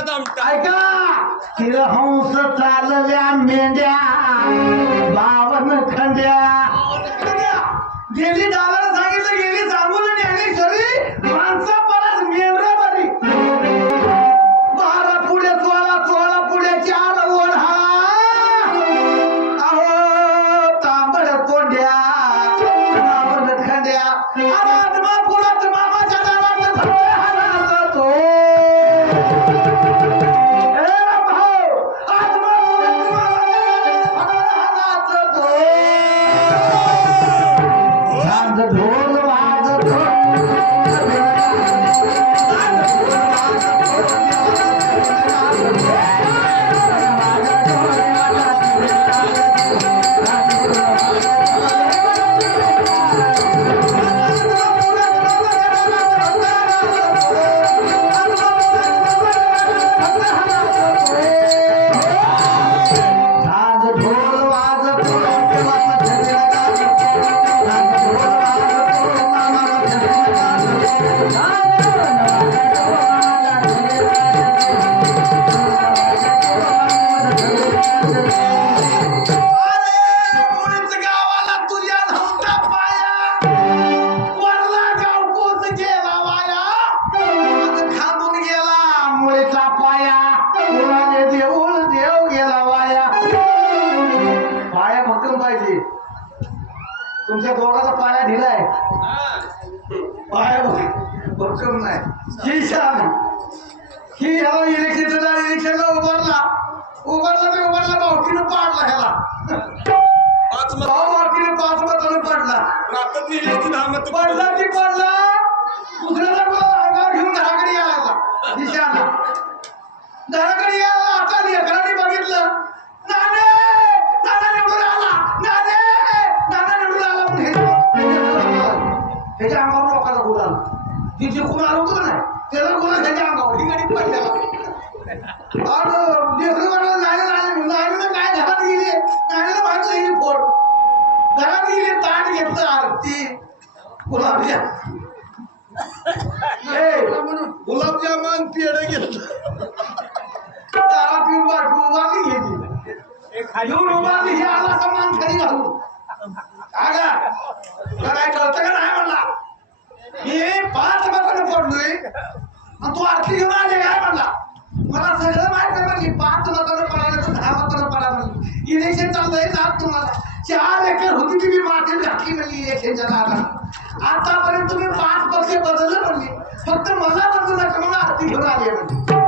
दामटा ऐका तिरहंस चालल्या मेंढ्या बावन खंड्या. गेली डालाला तुमच्या दोघाचा पाया ढिलाय पाया भक्कम नाही. ही शान. ही ह्याला इलेक्शनला इलेक्शनला उभारला उभारला ते उभारला भावकीनं पाडला ह्याला. पाच भावकीनं पाच मतानं पडला रात्र मत पडला की पडला. दुसऱ्याला कोणाला अंगावर घेऊन घराकडे यायला दिशाला घराकडे ह्याच्या अंगावर लोकांना आला. ती जे कोण आलं होतं का नाही त्याला गुन्हा त्याच्या अंगावर. ही आणि लेकरं नाणे नाणीनं काय घरात गेली? नाणीनं माहिती गेली फोड. घरात गेली ताट घेतलं आरती. गुलाबजाम. ए, गुलाबजामान पेढे घेतलं. उभारली हे आला सामान खाली आगा तुला काय कळतं का नाही म्हणला? हे पाच मताने पडलोय आणि तू आरती घेऊन आले काय म्हणला मला सगळं माहीत म्हणली. पाच मतानं पडायला दहा मतानं पडा म्हणली इलेक्शन चाललंय जात तुम्हाला. चार एकर होती ती मी मातीत घातली म्हणली इलेक्शनच्या नादाला आतापर्यंत तुम्ही पाच पक्ष बदललं म्हणली. फक्त मला बदलू नका म्हणून आरती घेऊन आली म्हणली.